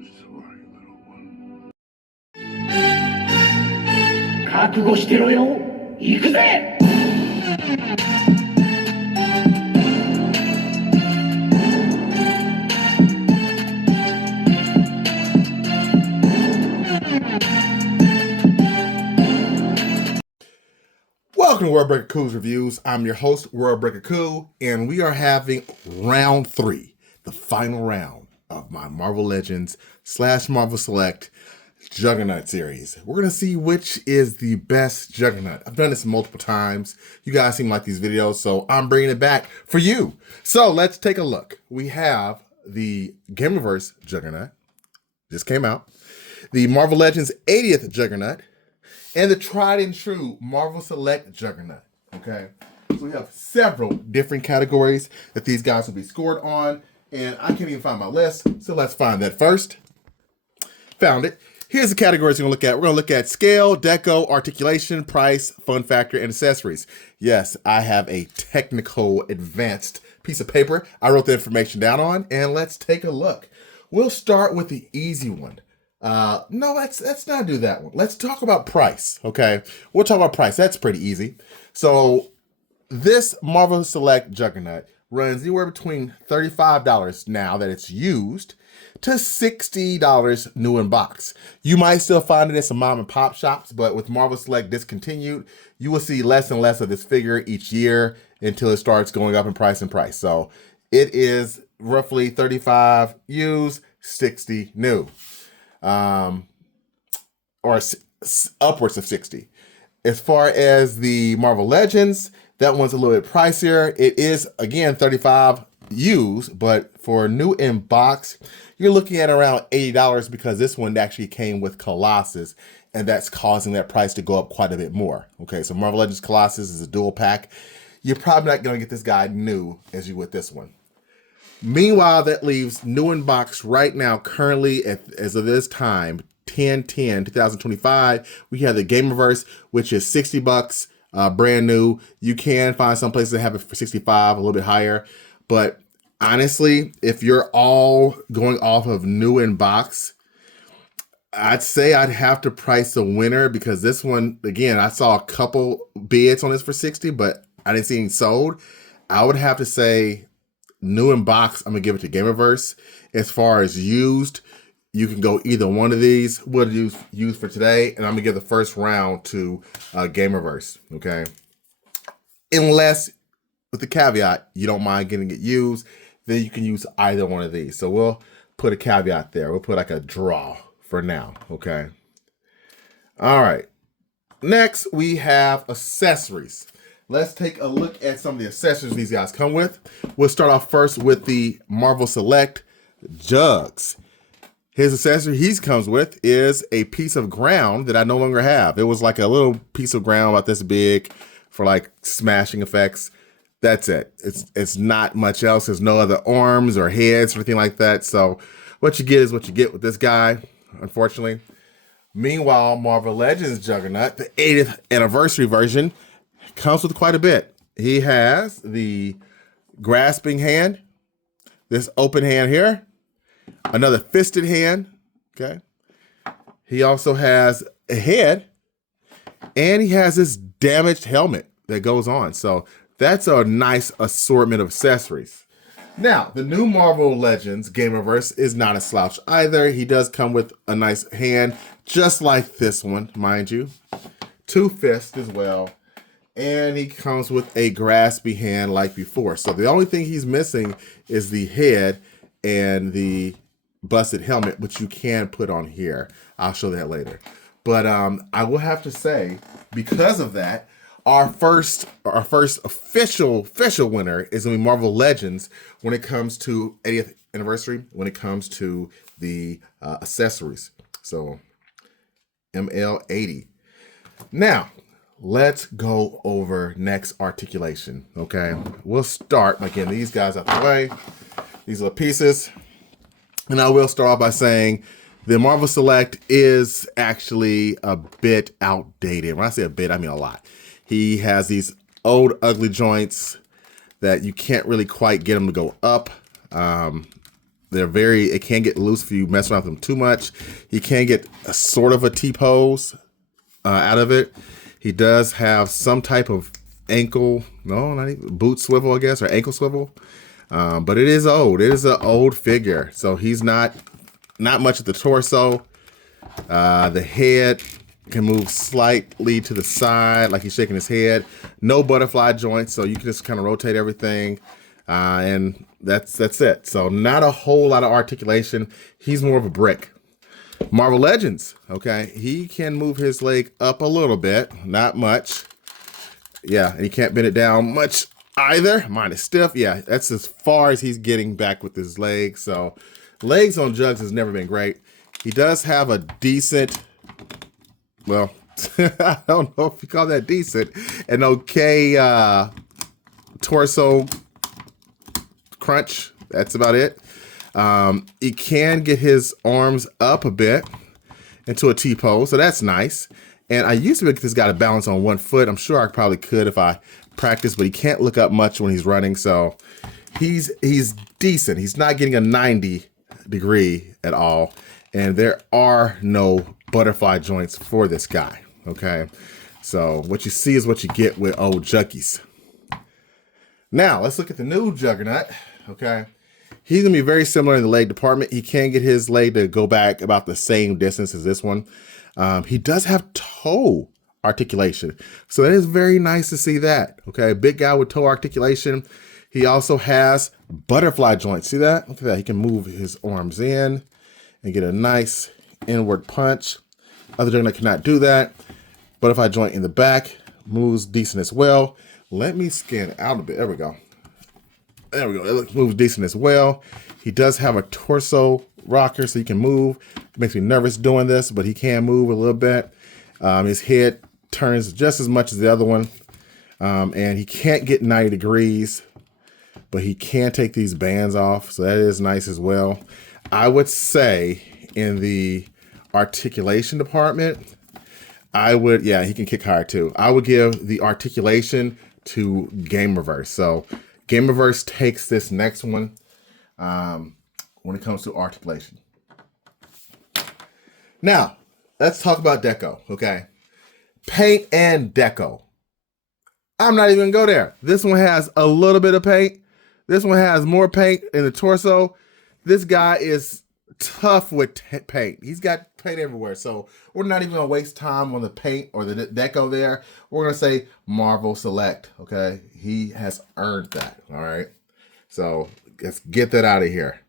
sorry, little one. 覚悟してろよ。行くぜ。Welcome to Worldbreaker Cool's Reviews. I'm your host, Worldbreaker Cool, and we are having round 3, the final round of my Marvel Legends / Marvel Select Juggernaut series. We're going to see which is the best Juggernaut. I've done this multiple times. You guys seem like these videos, so I'm bringing it back for you. So let's take a look. We have the Gamerverse Juggernaut. Just came out. The Marvel Legends 80th Juggernaut. And the tried and true Marvel Select Juggernaut, okay? So we have several different categories that these guys will be scored on, and I can't even find my list, so let's find that first. Found it. Here's the categories we're gonna look at. We're gonna look at scale, deco, articulation, price, fun factor, and accessories. Yes, I have a technical, advanced piece of paper I wrote the information down on, and let's take a look. We'll start with the easy one. No, let's not do that one. Let's talk about price, okay? We'll talk about price. That's pretty easy. So this Marvel Select Juggernaut runs anywhere between $35 now that it's used to $60 new in box. You might still find it at some mom and pop shops, but with Marvel Select discontinued, you will see less and less of this figure each year until it starts going up in price and price. So it is roughly 35 used, 60 new. Or upwards of 60. As far as the Marvel Legends, that one's a little bit pricier. It is, again, 35 used, but for new in box, you're looking at around $80 because this one actually came with Colossus, and that's causing that price to go up quite a bit more. Okay, so Marvel Legends Colossus is a dual pack. You're probably not going to get this guy new as you would this one. Meanwhile, that leaves new in box right now, currently, as of this time, 10/10/2025. We have the Gamerverse, which is $60, brand new. You can find some places that have it for 65, a little bit higher. But honestly, if you're all going off of new in box, I'd say I'd have to price the winner because this one, again, I saw a couple bids on this for 60, but I didn't see any sold. I would have to say new in box, I'm gonna give it to Gamerverse. As far as used, you can go either one of these. We'll use for today, and I'm gonna give the first round to Gamerverse, okay? Unless, with the caveat, you don't mind getting it used, then you can use either one of these. So we'll put a caveat there. We'll put like a draw for now, okay? All right, next we have accessories. Let's take a look at some of the accessories these guys come with. We'll start off first with the Marvel Select Jugs. His accessory he comes with is a piece of ground that I no longer have. It was like a little piece of ground about this big for like smashing effects. That's it. It's not much else. There's no other arms or heads or anything like that. So what you get is what you get with this guy, unfortunately. Meanwhile, Marvel Legends Juggernaut, the 80th anniversary version, comes with quite a bit. He has the grasping hand, this open hand here, another fisted hand, okay? He also has a head, and he has this damaged helmet that goes on. So that's a nice assortment of accessories. Now, the new Marvel Legends Gamerverse is not a slouch either. He does come with a nice hand, just like this one, mind you. 2 fists as well. And he comes with a graspy hand like before. So the only thing he's missing is the head and the busted helmet, which you can put on here. I'll show that later. But I will have to say, because of that, our first official winner is going to be Marvel Legends when it comes to 80th anniversary, when it comes to the accessories. So ML80. Now, let's go over next articulation, okay? We'll start by getting these guys out the way. These are the pieces. And I will start off by saying the Marvel Select is actually a bit outdated. When I say a bit, I mean a lot. He has these old, ugly joints that you can't really quite get them to go up. it can get loose if you mess around with them too much. He can get a sort of a T-pose out of it. He does have some type of ankle, no, not even boot swivel, I guess, or ankle swivel. But it is old. It is an old figure. So he's not much at the torso. The head can move slightly to the side, like he's shaking his head. No butterfly joints, so you can just kind of rotate everything. And that's it. So not a whole lot of articulation. He's more of a brick. Marvel Legends, okay? He can move his leg up a little bit, not much. Yeah, and he can't bend it down much either. Mine is stiff. Yeah, that's as far as he's getting back with his legs. So legs on Jugs has never been great. He does have a decent, well, I don't know if you call that decent, an okay torso crunch. That's about it. He can get his arms up a bit into a T-pose, so that's nice. And I used to get this guy to balance on one foot. I'm sure I probably could if I practiced, but he can't look up much when he's running, so he's decent. He's not getting a 90 degree at all, and there are no butterfly joints for this guy, okay? So what you see is what you get with old Juggies. Now, let's look at the new Juggernaut, okay? He's gonna be very similar in the leg department. He can get his leg to go back about the same distance as this one. He does have toe articulation, so that is very nice to see that, okay? Big guy with toe articulation. He also has butterfly joints. See that? Look at that. He can move his arms in and get a nice inward punch. Other Juggernaut cannot do that. Butterfly joint in the back moves decent as well. Let me scan out a bit. There we go. There we go. It moves decent as well. He does have a torso rocker, so he can move. It makes me nervous doing this, but he can move a little bit. His head turns just as much as the other one. And he can't get 90 degrees, but he can take these bands off, so that is nice as well. I would say in the articulation department, yeah, he can kick higher too. I would give the articulation to Gamerverse. So Gamerverse takes this next one when it comes to articulation. Now, let's talk about deco, okay? Paint and deco. I'm not even gonna go there. This one has a little bit of paint. This one has more paint in the torso. This guy is tough with paint. He's got paint everywhere. So we're not even gonna waste time on the paint or the deco there. We're gonna say Marvel Select, okay? He has earned that, all right? So let's get that out of here.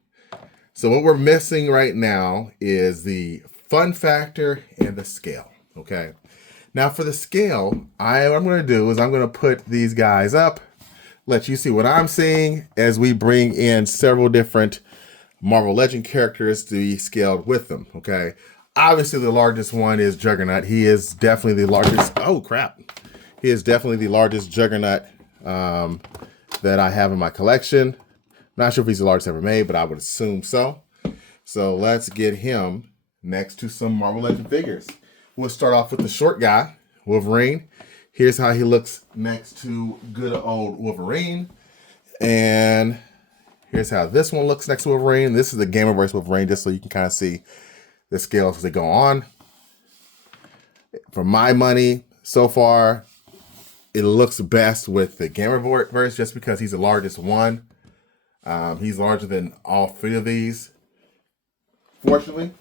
So what we're missing right now is the fun factor and the scale, okay? Now for the scale, what I'm gonna do is I'm gonna put these guys up, let you see what I'm seeing as we bring in several different Marvel Legend characters to be scaled with them, okay? Obviously the largest one is Juggernaut. He is definitely the largest, oh crap. He is definitely the largest Juggernaut that I have in my collection. Not sure if he's the largest ever made, but I would assume so. So let's get him next to some Marvel Legend figures. We'll start off with the short guy, Wolverine. Here's how he looks next to good old Wolverine. And here's how this one looks next to Wolverine. This is the Gamerverse Wolverine, just so you can kind of see the scales as they go on. For my money, so far, it looks best with the Gamerverse just because he's the largest one. He's larger than all three of these, fortunately.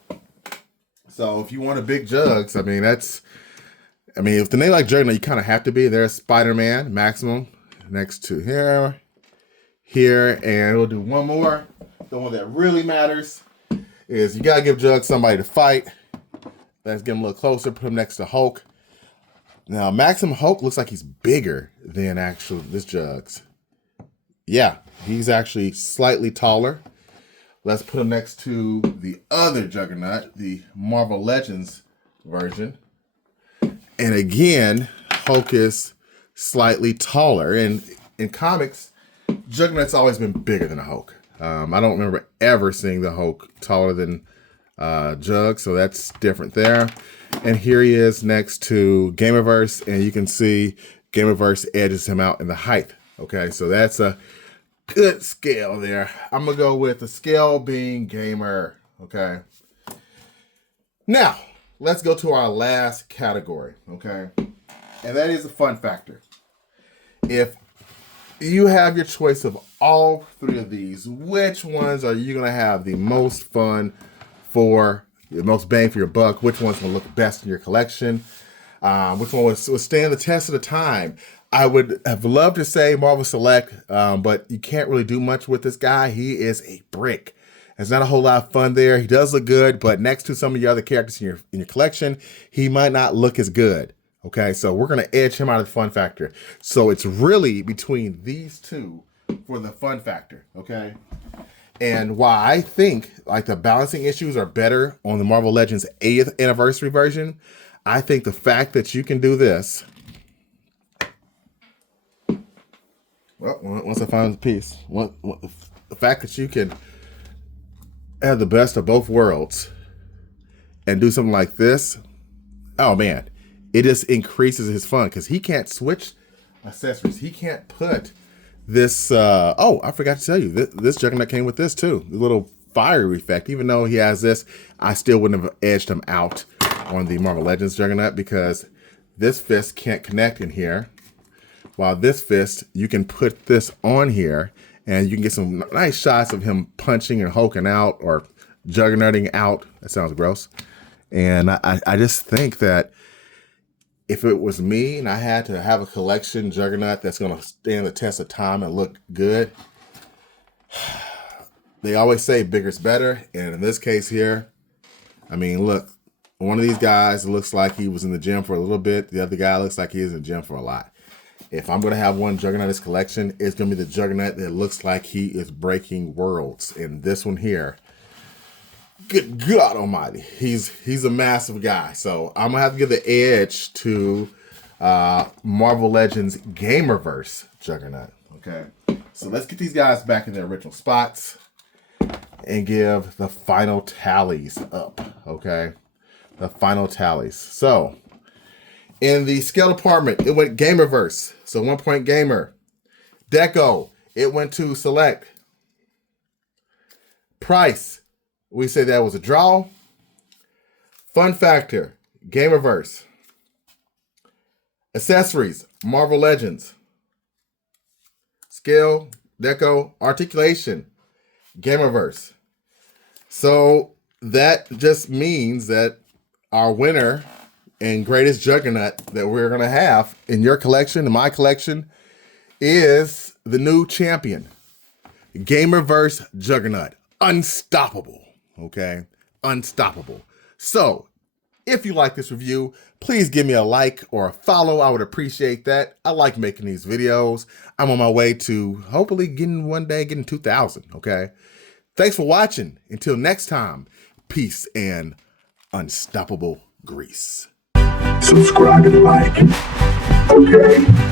So if you want a big Jugs, I mean, if the name like Juggernaut, you kind of have to be. There's Spider-Man, Maximum, next to here, and we'll do one more. The one that really matters is you gotta give Jugs somebody to fight. Let's get him a little closer, put him next to Hulk. Now, Maximum Hulk looks like he's bigger than this Jugs. Yeah, he's actually slightly taller. Let's put him next to the other Juggernaut, the Marvel Legends version. And again, Hulk is slightly taller. And in comics, Juggernaut's always been bigger than a Hulk. I don't remember ever seeing the Hulk taller than Jug, so that's different there. And here he is next to Gamerverse, and you can see Gamerverse edges him out in the height. Okay, so that's a good scale there. I'm gonna go with the scale being gamer. Okay. Now, let's go to our last category. Okay. And that is the fun factor. If you have your choice of all three of these, which ones are you gonna have the most fun for, the most bang for your buck? Which one's gonna look best in your collection? Which one would stand the test of the time? I would have loved to say Marvel Select, but you can't really do much with this guy. He is a brick. There's not a whole lot of fun there. He does look good, but next to some of your other characters in your collection, he might not look as good. Okay, so we're gonna edge him out of the fun factor. So it's really between these two for the fun factor. Okay, and why I think like the balancing issues are better on the Marvel Legends 80th anniversary version. I think the fact that you can do this. Well, once I find the piece, the fact that you can have the best of both worlds and do something like this, oh man, it just increases his fun because he can't switch accessories. He can't put this, oh, I forgot to tell you, this Juggernaut came with this too, the little fire effect. Even though he has this, I still wouldn't have edged him out on the Marvel Legends Juggernaut because this fist can't connect in here. While this fist, you can put this on here and you can get some nice shots of him punching and hulking out or juggernauting out. That sounds gross. And I just think that if it was me and I had to have a collection Juggernaut that's going to stand the test of time and look good, they always say bigger's better. And in this case here, I mean, look, one of these guys looks like he was in the gym for a little bit. The other guy looks like he is in the gym for a lot. If I'm going to have one Juggernaut in this collection, it's going to be the Juggernaut that looks like he is breaking worlds. And this one here, good God almighty, he's a massive guy. So I'm going to have to give the edge to Marvel Legends Gamerverse Juggernaut. Okay, so let's get these guys back in their original spots and give the final tallies up. Okay, the final tallies. So in the scale department, it went Gamerverse. So 1 point Gamer. Deco, it went to Select. Price, we say that was a draw. Fun factor, Gamerverse. Accessories, Marvel Legends. Scale, Deco, Articulation, Gamerverse. So that just means that our winner and greatest Juggernaut that we're going to have in your collection, in my collection, is the new champion, Gamerverse Juggernaut. Unstoppable, okay? Unstoppable. So, if you like this review, please give me a like or a follow. I would appreciate that. I like making these videos. I'm on my way to hopefully one day getting 2,000, okay? Thanks for watching. Until next time, peace and unstoppable grease. Subscribe and like. Okay.